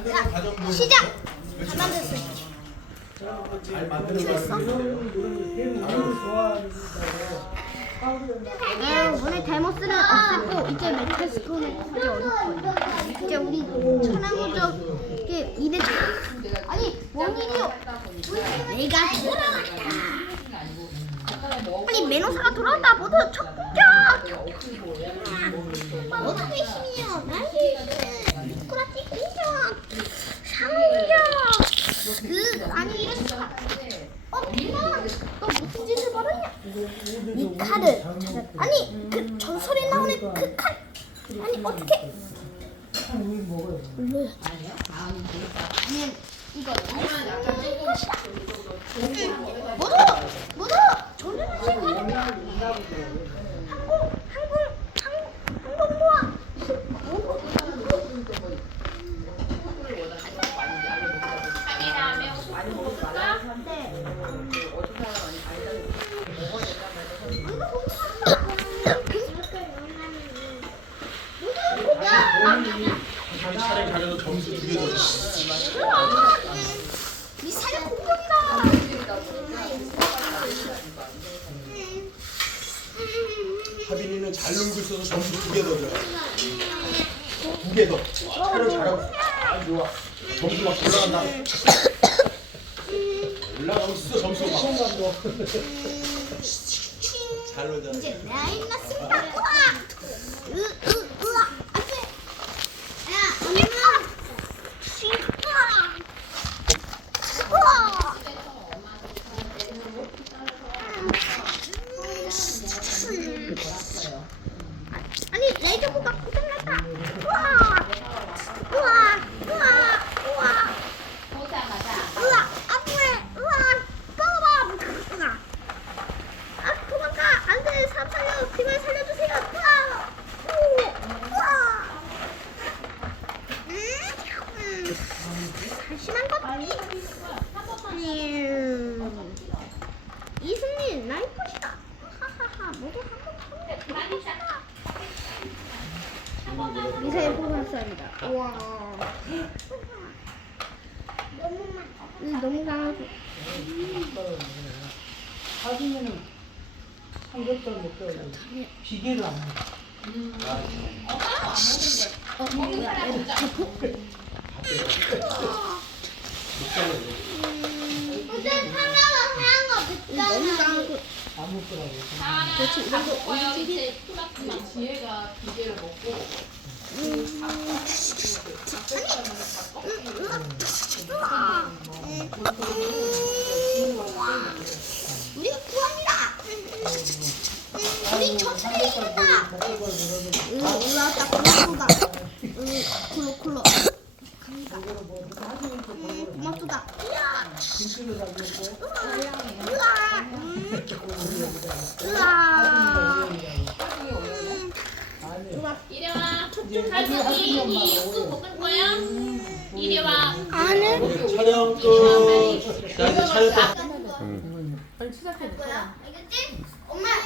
만드는 과정도 시작! 다 만들었어요. 잘 만드는 네, 오늘 데모스는 없앴고 이제 매트스콘을 하기 어렵 거예요. 이제 우리 천왕국적의 이대 아니 원인이요. 내가 돌아왔다. 아니 메노사가 돌아왔다. 모두 적격. 모두 회심이요. 나이스. 코라티 인정. 상이야. 으 아니 이럴 수가. 어 대만. 너 무슨 짓을 벌였냐? 이 칼을 아니 그 전설에 나오는 그 칼. 아니 어떻게? 몰라요. 아니 이거 것이다. 모두 모두 전쟁하실 거니까 항공 항공 항 항공모함. 점수 두개. 하빈이는 잘 놀고 있어서 점수 두개 더 줘. 두개 더. 차례 잘하고. 아막 올라간다. 올라가고 있어 점수 막. 잘 놀잖아. 이제 라인 났습니다. 우와! 으, 으, 으아! 안 돼! 야, 엄마! 진짜! 우와! 아니, 레이저보가 고장났다. 우와! 우와! 우와! 우와! 우와! 안 돼! 우와! 빠밤! 우와! 아 도망가 안돼 삼 살려 제발 살려주세요 으아 오 으아 음 음. 이승민 나의 것이다 하하하 모두 한번 미사일 포관사입니다 우와 음, 너무 강하고 사진에는 삼겹살 먹고 비계를 안 먹어. 너무 강 먹고 우리가 구합니다. 우리 전투를 이긴다. 응, 올라왔다. 응, 콜로콜로. 갑니다. 응, 고맙 다. 김치를 다 먹고 으아, 음, 으아. 음, 이리 와 할머니 이 육수 볶을 거야 이리 와 아는 촬영 끝. 자 이제 촬영 끝. 거야. 알겠지? 엄마